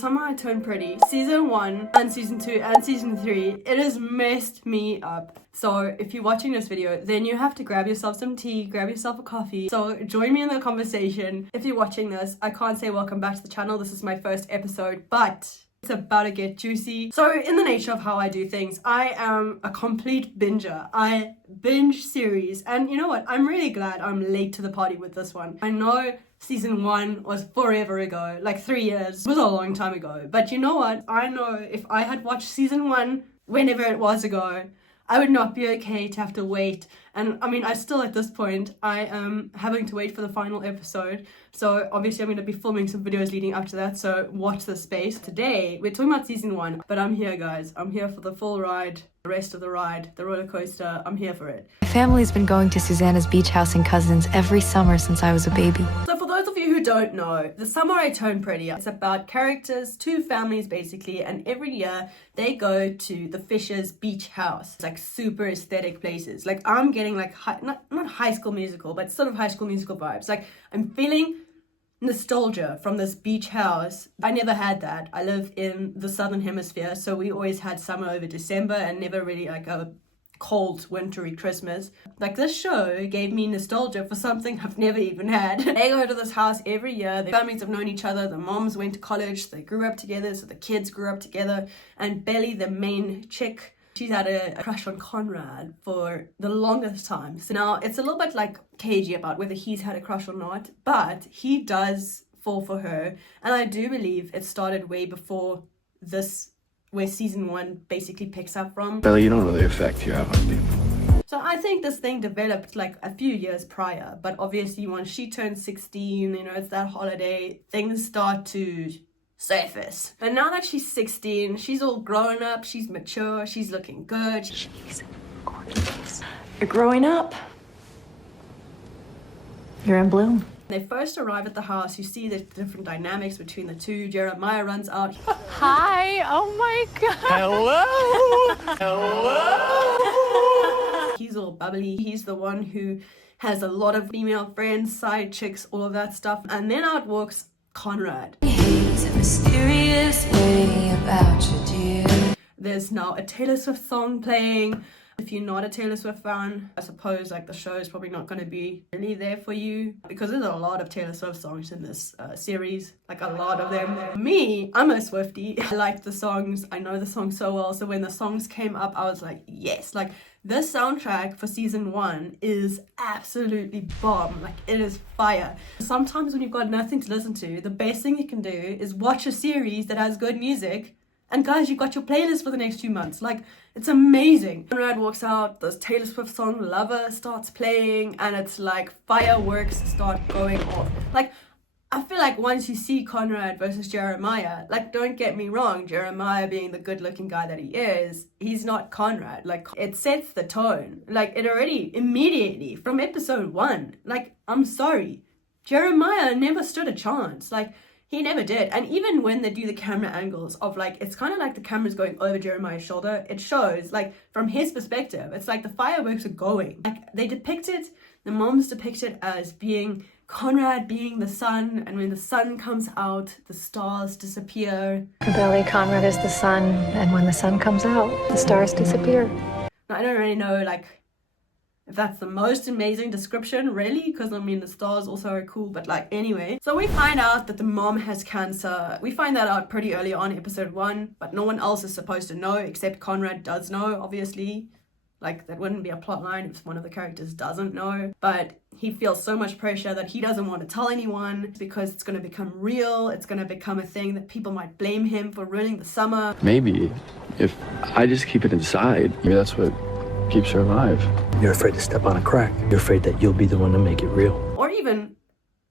Summer I Turned Pretty, season 1 and season 2 and season 3, it has messed me up. So if you're watching this video, then you have to grab yourself some tea, grab yourself a coffee. So join me in the conversation. If you're watching this, I can't say welcome back to the channel. This is my first episode, but it's about to get juicy. So in the nature of how I do things, I am a complete binger. I binge series, and you know what? I'm really glad I'm late to the party with this one. I know season 1 was forever ago, like 3 years. It was a long time ago. But you know what? I know if I had watched season 1 whenever it was ago, I would not be okay to have to wait. And I mean, I still at this point, I am having to wait for the final episode. So obviously I'm going to be filming some videos leading up to that. So watch this space. Today, we're talking about season 1, but I'm here, guys. I'm here for the full ride, the rest of the ride, the roller coaster. I'm here for it. My family's been going to Susanna's beach house and cousins every summer since I was a baby. So for those of you who don't know, The Summer I Turned Pretty, it's about characters, 2 families basically, and every year they go to the Fishers beach house. It's like super aesthetic places. Like I'm getting like, not High School Musical, but sort of High School Musical vibes. Like I'm feeling nostalgia from this beach house. I never had that. I live in the southern hemisphere, so we always had summer over December and never really like a cold wintry Christmas. Like this show gave me nostalgia for something I've never even had. They go to this house every year. The families have known each other. The moms went to college. They grew up together, so the kids grew up together. And Belly, the main chick, she's had a crush on Conrad for the longest time. So now it's a little bit like cagey about whether he's had a crush or not, but he does fall for her. And I do believe it started way before this, where season 1 basically picks up from. Belly, you don't know the effect you have on people. So I think this thing developed like a few years prior, but obviously once she turns 16, you know, it's that holiday, things start to surface. And now that she's 16, she's all grown up, she's mature, she's looking good. She's gorgeous. You're growing up. You're in bloom. They first arrive at the house, you see the different dynamics between the two. Jeremiah runs out. Hi, oh my God. Hello! Hello! He's all bubbly. He's the one who has a lot of female friends, side chicks, all of that stuff. And then out walks Conrad. He's a mysterious way about you, dear. There's now a Taylor Swift song playing. If you're not a Taylor Swift fan, I suppose like the show is probably not going to be really there for you, because there's a lot of Taylor Swift songs in this series, like a lot of them. Me, I'm a Swiftie. I like the songs. I know the songs so well. So when the songs came up, I was like, yes, like this soundtrack for season 1 is absolutely bomb. Like it is fire. Sometimes when you've got nothing to listen to, the best thing you can do is watch a series that has good music. And guys, you've got your playlist for the next 2 months. Like, it's amazing. Conrad walks out, this Taylor Swift song, Lover, starts playing, and it's like fireworks start going off. Like, I feel like once you see Conrad versus Jeremiah, like, don't get me wrong, Jeremiah being the good-looking guy that he is, he's not Conrad. Like, it sets the tone. Like, it already, immediately, from episode 1, like, I'm sorry, Jeremiah never stood a chance. Like, he never did. And even when they do the camera angles of like, it's kind of like the camera's going over Jeremiah's shoulder. It shows like from his perspective, it's like the fireworks are going. Like they depict it, the moms depict it as being Conrad being the sun. And when the sun comes out, the stars disappear. For Billy, Conrad is the sun, and when the sun comes out, the stars disappear. Now, I don't really know like if that's the most amazing description, really, because I mean the stars also are cool, but like anyway. So we find out that the mom has cancer. We find that out pretty early on in episode 1, but no one else is supposed to know except Conrad does know, obviously. Like that wouldn't be a plot line if one of the characters doesn't know, but he feels so much pressure that he doesn't want to tell anyone because it's going to become real. It's going to become a thing that people might blame him for ruining the summer. Maybe if I just keep it inside, maybe that's what keeps her alive. You're afraid to step on a crack. You're afraid that you'll be the one to make it real. Or even,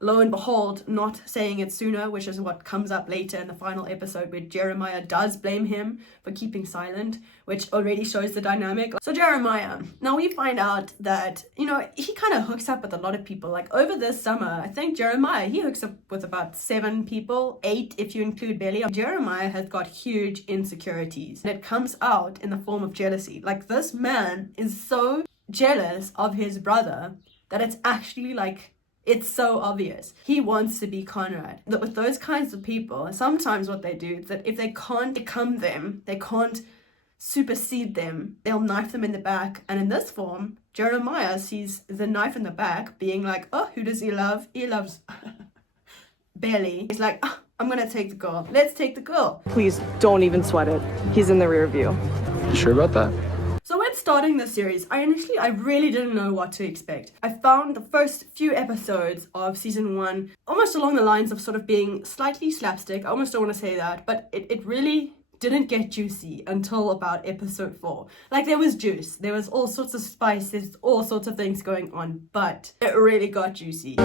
lo and behold, not saying it sooner, which is what comes up later in the final episode where Jeremiah does blame him for keeping silent, which already shows the dynamic. So Jeremiah, now we find out that, you know, he kind of hooks up with a lot of people. Like over this summer, I think Jeremiah, he hooks up with about 7 people, 8 if you include Belly. Jeremiah has got huge insecurities and it comes out in the form of jealousy. Like this man is so jealous of his brother that it's actually like It's so obvious. He wants to be Conrad. That with those kinds of people, sometimes what they do is that if they can't become them, they can't supersede them, they'll knife them in the back. And in this form, Jeremiah sees the knife in the back being like, oh, who does he love? He loves Belly. He's like, oh, I'm gonna take the girl. Let's take the girl. Please don't even sweat it. He's in the rear view. You sure about that? So when starting the series, I really didn't know what to expect. I found the first few episodes of season 1 almost along the lines of sort of being slightly slapstick. I almost don't want to say that, but it really didn't get juicy until about episode 4. Like, there was juice, there was all sorts of spice, there's all sorts of things going on, but it really got juicy.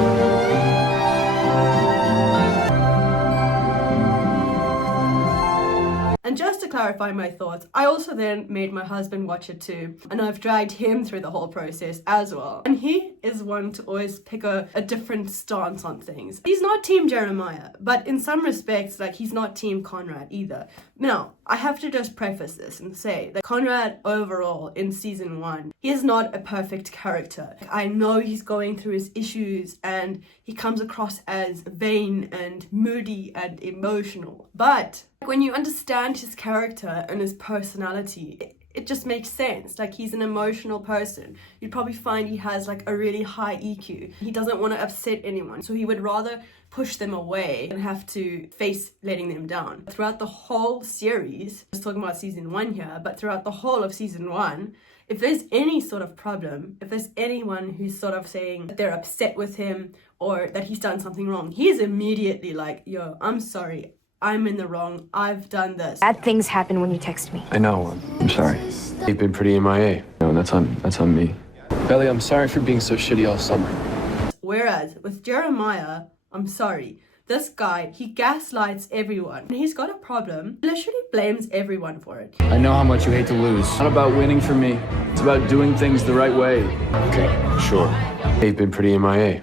And just to clarify my thoughts, I also then made my husband watch it too, and I've dragged him through the whole process as well. And he is one to always pick a different stance on things. He's not Team Jeremiah, but in some respects, like, he's not Team Conrad either. Now, I have to just preface this and say that Conrad overall in season 1, he is not a perfect character. I know he's going through his issues and he comes across as vain and moody and emotional. But when you understand his character and his personality, it just makes sense. Like, he's an emotional person. You'd probably find he has like a really high EQ. He doesn't want to upset anyone, so he would rather push them away and have to face letting them down. Throughout the whole series, I was talking about season 1 here, but throughout the whole of season 1, if there's any sort of problem, if there's anyone who's sort of saying that they're upset with him or that he's done something wrong, he is immediately like, yo, I'm sorry, I'm in the wrong, I've done this. Bad things happen when you text me. I know. I'm sorry. You've been pretty MIA. No, that's on me. Belly, I'm sorry for being so shitty all summer. Whereas with Jeremiah, I'm sorry, this guy, he gaslights everyone. When he's got a problem, he literally blames everyone for it. I know how much you hate to lose. It's not about winning for me. It's about doing things the right way. Okay, sure. You've been pretty MIA.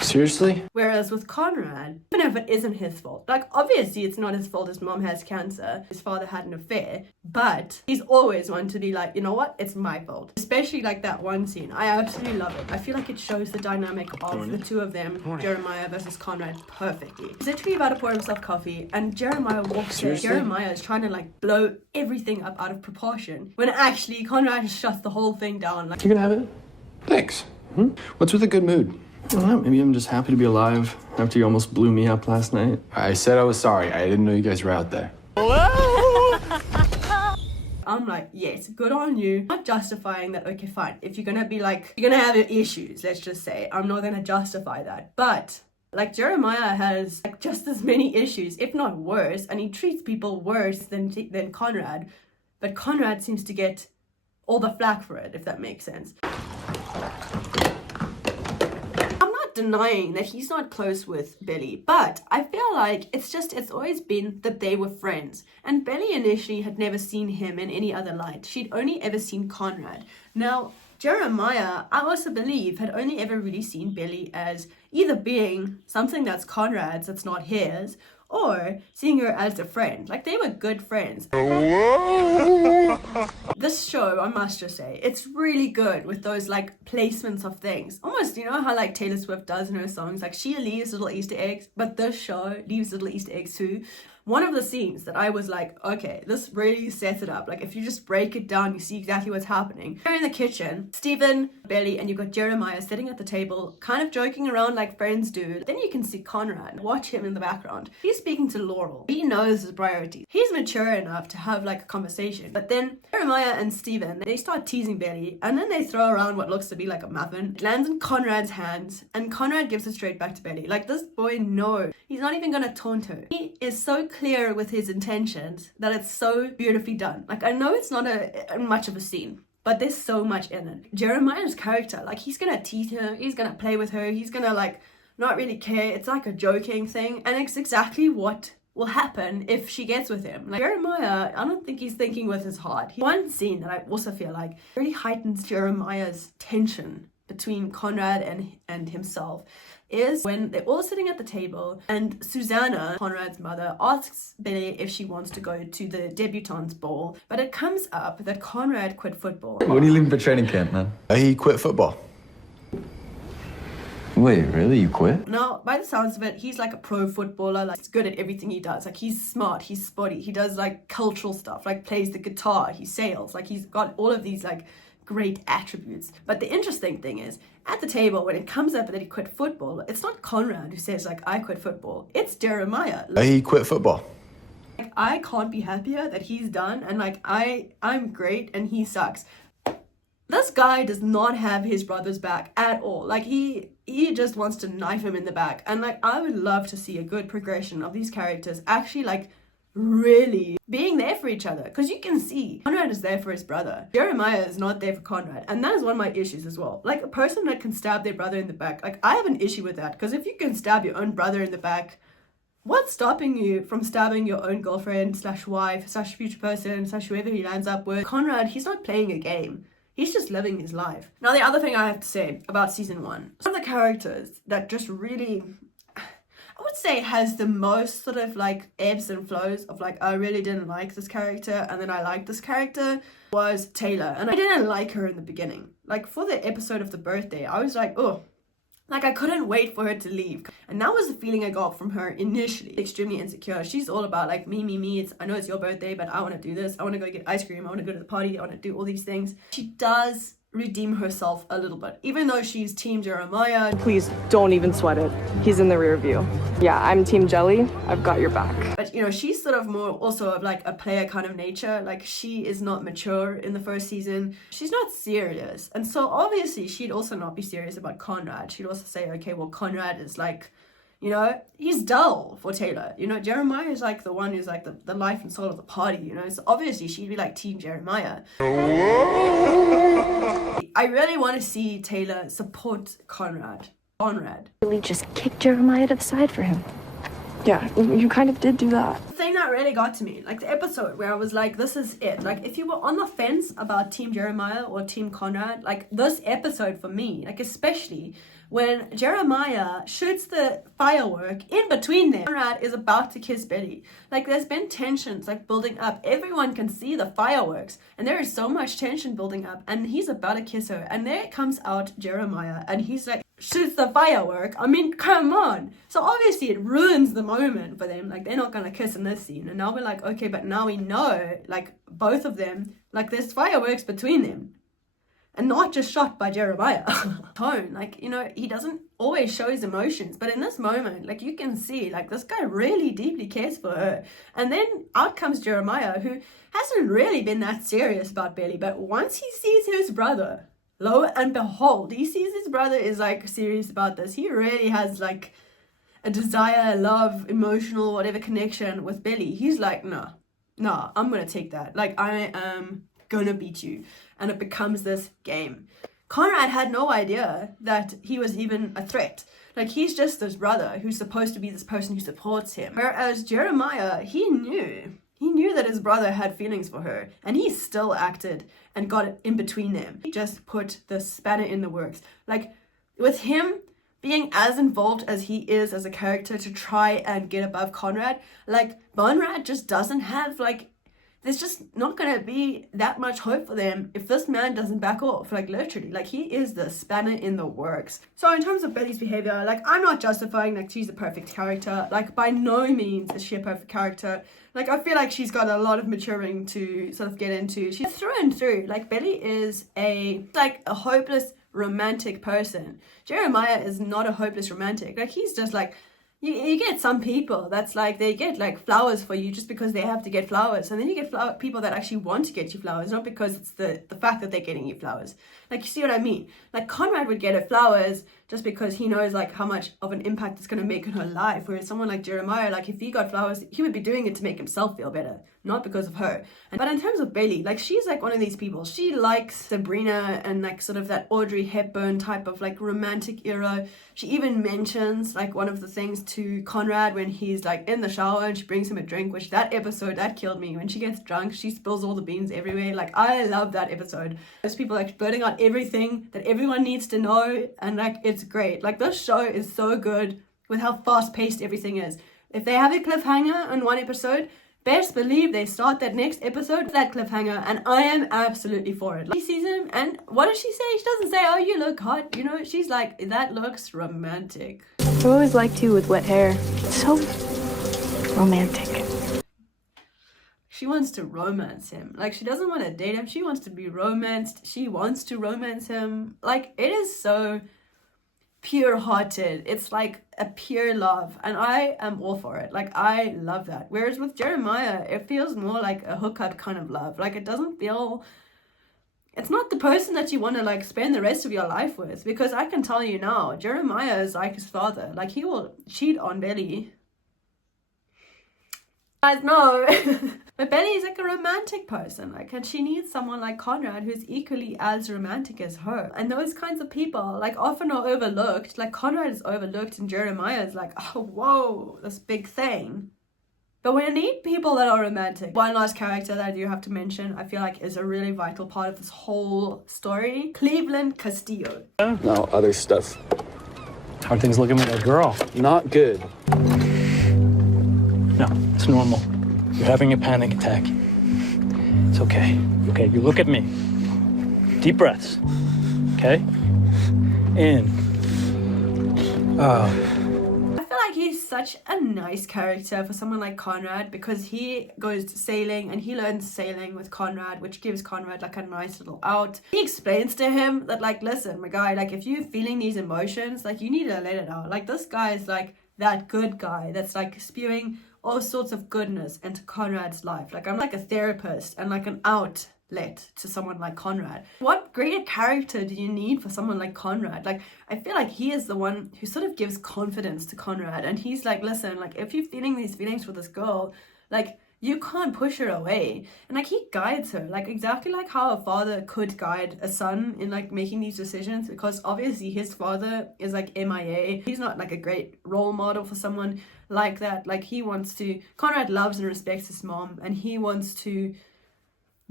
Seriously? Whereas with Conrad, even if it isn't his fault, like, obviously it's not his fault his mom has cancer, his father had an affair, but he's always one to be like, you know what, it's my fault. Especially like that one scene, I absolutely love it. I feel like it shows the dynamic of the two of them, Jeremiah versus Conrad, perfectly. He's literally about to pour himself coffee and Jeremiah walks in. Jeremiah is trying to like blow everything up out of proportion, when actually Conrad just shuts the whole thing down. Like, You can have it. Thanks. What's with a good mood? I don't know, maybe I'm just happy to be alive after you almost blew me up last night. I said I was sorry. I didn't know you guys were out there. I'm like, yes, good on you. Not justifying that, okay, fine. If you're gonna be like, you're gonna have your issues, let's just say, I'm not gonna justify that. But like, Jeremiah has like just as many issues, if not worse, and he treats people worse than Conrad. But Conrad seems to get all the flack for it, if that makes sense. Denying that he's not close with Belly, but I feel like it's always been that they were friends, and Belly initially had never seen him in any other light. She'd only ever seen Conrad. Now Jeremiah, I also believe, had only ever really seen Belly as either being something that's Conrad's that's not his, or seeing her as a friend. Like, they were good friends. This show, I must just say, it's really good with those like placements of things. Almost, you know how like Taylor Swift does in her songs, like she leaves little Easter eggs, but this show leaves little Easter eggs too. One of the scenes that I was like, okay, this really sets it up. Like, if you just break it down, you see exactly what's happening. They're in the kitchen, Stephen, Belly, and you've got Jeremiah sitting at the table, kind of joking around like friends do. Then you can see Conrad, watch him in the background. He's speaking to Laurel. He knows his priorities. He's mature enough to have like a conversation. But then Jeremiah and Stephen, they start teasing Belly, and then they throw around what looks to be like a muffin. It lands in Conrad's hands, and Conrad gives it straight back to Belly. Like, this boy, no, he's not even gonna taunt her. He is so clear with his intentions that it's so beautifully done. Like, I know it's not a much of a scene, but there's so much in it. Jeremiah's character, like, he's gonna tease her, he's gonna play with her, he's gonna like not really care. It's like a joking thing, and it's exactly what will happen if she gets with him. Like, Jeremiah, I don't think he's thinking with his heart. One scene that I also feel like really heightens Jeremiah's tension between Conrad and himself is when they're all sitting at the table and Susanna, Conrad's mother, asks Belly if she wants to go to the debutante's ball, but it comes up that Conrad quit football. When are you leaving for training camp, man? He quit football. Wait, really? You quit? Now, by the sounds of it, he's like a pro footballer. Like, he's good at everything he does. Like, he's smart, he's spotty, he does like cultural stuff, like plays the guitar, he sails. Like, he's got all of these like great attributes. But the interesting thing is, at the table, when it comes up that he quit football, it's not Conrad who says like, I quit football. It's Jeremiah. He quit football. Like, I can't be happier that he's done, and like I'm great and he sucks. This guy does not have his brother's back at all. Like, he just wants to knife him in the back. And like, I would love to see a good progression of these characters actually like really being there for each other, because you can see Conrad is there for his brother. Jeremiah is not there for Conrad, and that is one of my issues as well. Like, a person that can stab their brother in the back, like, I have an issue with that, because if you can stab your own brother in the back, what's stopping you from stabbing your own girlfriend slash wife slash future person slash whoever he lands up with? Conrad, he's not playing a game. He's just living his life. Now, the other thing I have to say about season 1, one of the characters that just really, I would say, has the most sort of like ebbs and flows of like, I really didn't like this character and then I liked this character, was Taylor. And I didn't like her in the beginning. Like, for the episode of the birthday, I was like, oh, like, I couldn't wait for her to leave. And that was the feeling I got from her initially. Extremely insecure. She's all about like, me. I know it's your birthday, but I want to do this. I want to go get ice cream. I want to go to the party. I want to do all these things. She does redeem herself a little bit, even though she's Team Jeremiah. Please don't even sweat it. He's in the rear view. Yeah, I'm Team Jelly. I've got your back. But, you know, she's sort of more also of like a player kind of nature. Like, she is not mature in the first season. She's not serious. And so obviously she'd also not be serious about Conrad. She'd also say, okay, well, Conrad is like, you know, he's dull for Taylor. You know, Jeremiah is like the one who's like the life and soul of the party, you know. So obviously she'd be like Team Jeremiah. I really want to see Taylor support Conrad. Really just kick Jeremiah to the side for him. Yeah, you kind of did do that. The thing that really got to me, like the episode where I was like, this is it. Like, if you were on the fence about Team Jeremiah or Team Conrad, like, this episode for me, like, especially when Jeremiah shoots the firework in between them. Conrad is about to kiss Betty. Like, there's been tensions like building up. Everyone can see the fireworks and there is so much tension building up, and he's about to kiss her, and there comes out Jeremiah and he's like, shoots the firework. I mean, come on. So obviously it ruins the moment for them. Like, they're not gonna kiss in this scene, and now we're like, okay, but now we know, like, both of them, like, there's fireworks between them. And not just shot by Jeremiah. Tone, like, you know, he doesn't always show his emotions, but in this moment, like, you can see, like, this guy really deeply cares for her. And then out comes Jeremiah, who hasn't really been that serious about Belly, but once he sees his brother, lo and behold, he sees his brother is like serious about this. He really has like a desire, love, emotional, whatever connection with Belly. He's like, nah, I'm gonna take that. Like, I am gonna beat you. And it becomes this game. Conrad had no idea that he was even a threat. Like, he's just this brother who's supposed to be this person who supports him. Whereas Jeremiah, he knew that his brother had feelings for her, and he still acted and got it in between them. He just put the spanner in the works. Like, with him being as involved as he is as a character to try and get above Conrad, like, Conrad just doesn't have, like, there's just not going to be that much hope for them if this man doesn't back off. Like, literally, like, he is the spanner in the works. So in terms of Betty's behavior, like, I'm not justifying like she's a perfect character. Like, by no means is she a perfect character. Like, I feel like she's got a lot of maturing to sort of get into. She's through and through. Like, Betty is a hopeless romantic person. Jeremiah is not a hopeless romantic. Like, he's just like, you get some people that's like, they get like flowers for you just because they have to get flowers, and then you get people that actually want to get you flowers, not because it's the fact that they're getting you flowers. Like, you see what I mean? Like, Conrad would get her flowers just because he knows like how much of an impact it's going to make in her life, whereas someone like Jeremiah, like, if he got flowers, he would be doing it to make himself feel better, not because of her. But in terms of Bailey, like, she's like one of these people. She likes Sabrina and like sort of that Audrey Hepburn type of like romantic era. She even mentions like one of the things to Conrad when he's like in the shower and she brings him a drink, which that episode, that killed me. When she gets drunk, she spills all the beans everywhere. Like, I love that episode. There's people like blurting out everything that everyone needs to know, and like, it's great. Like, this show is so good with how fast paced everything is. If they have a cliffhanger in one episode, best believe they start that next episode with that cliffhanger, and I am absolutely for it. Like, she sees him, and what does she say? She doesn't say, oh, you look hot, you know? She's like, that looks romantic. I've always liked you with wet hair. So romantic. She wants to romance him. Like, she doesn't want to date him. She wants to be romanced. She wants to romance him. Like, it is so pure-hearted. It's like a pure love, and I am all for it. Like, I love that. Whereas with Jeremiah, it feels more like a hookup kind of love. Like, it doesn't feel, it's not the person that you want to like spend the rest of your life with, because I can tell you now, Jeremiah is like his father. Like, he will cheat on Belly. Guys know. But Belly is like a romantic person, like, and she needs someone like Conrad who's equally as romantic as her. And those kinds of people like often are overlooked. Like, Conrad is overlooked and Jeremiah is like, oh whoa, this big thing. But we need people that are romantic. One last character that I do have to mention, I feel like is a really vital part of this whole story, Cleveland Castillo. No, other stuff. How are things looking with that girl? Not good. No, it's normal. You're having a panic attack. It's okay. Okay, you look at me. Deep breaths. Okay? In. I feel like he's such a nice character for someone like Conrad, because he goes sailing and he learns sailing with Conrad, which gives Conrad like a nice little out. He explains to him that, like, listen, my guy, like, if you're feeling these emotions, like, you need to let it out. Like, this guy is like that good guy that's like spewing all sorts of goodness into Conrad's life. Like, I'm like a therapist and like an outlet to someone like Conrad. What greater character do you need for someone like Conrad? Like, I feel like he is the one who sort of gives confidence to Conrad, and he's like, listen, like, if you're feeling these feelings for this girl, like, you can't push her away. And like, he guides her, like exactly like how a father could guide a son in like making these decisions, because obviously his father is like MIA. He's not like a great role model for someone like that. Like, he wants to, Conrad loves and respects his mom, and he wants to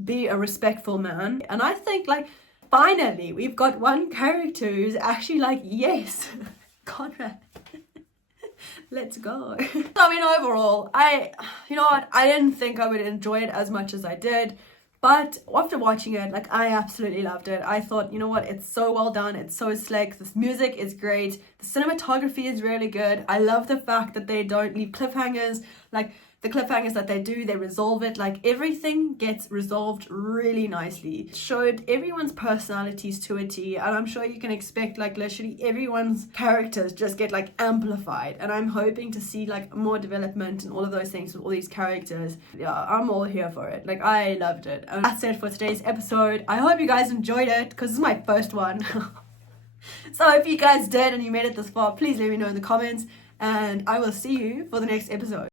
be a respectful man. And I think, like, finally we've got one character who's actually like, yes, Conrad. Let's go. I mean, overall, you know what, I didn't think I would enjoy it as much as I did, but after watching it, like, I absolutely loved it. I thought, you know what, it's so well done, it's so slick, this music is great, the cinematography is really good. I love the fact that they don't leave cliffhangers. Like, the cliffhangers that they do, they resolve it. Like, everything gets resolved really nicely. It showed everyone's personalities to a T, and I'm sure you can expect like literally everyone's characters just get like amplified, and I'm hoping to see like more development and all of those things with all these characters. Yeah, I'm all here for it. Like, I loved it. And that's it for today's episode. I hope you guys enjoyed it, because this is my first one. So if you guys did and you made it this far, please let me know in the comments, and I will see you for the next episode.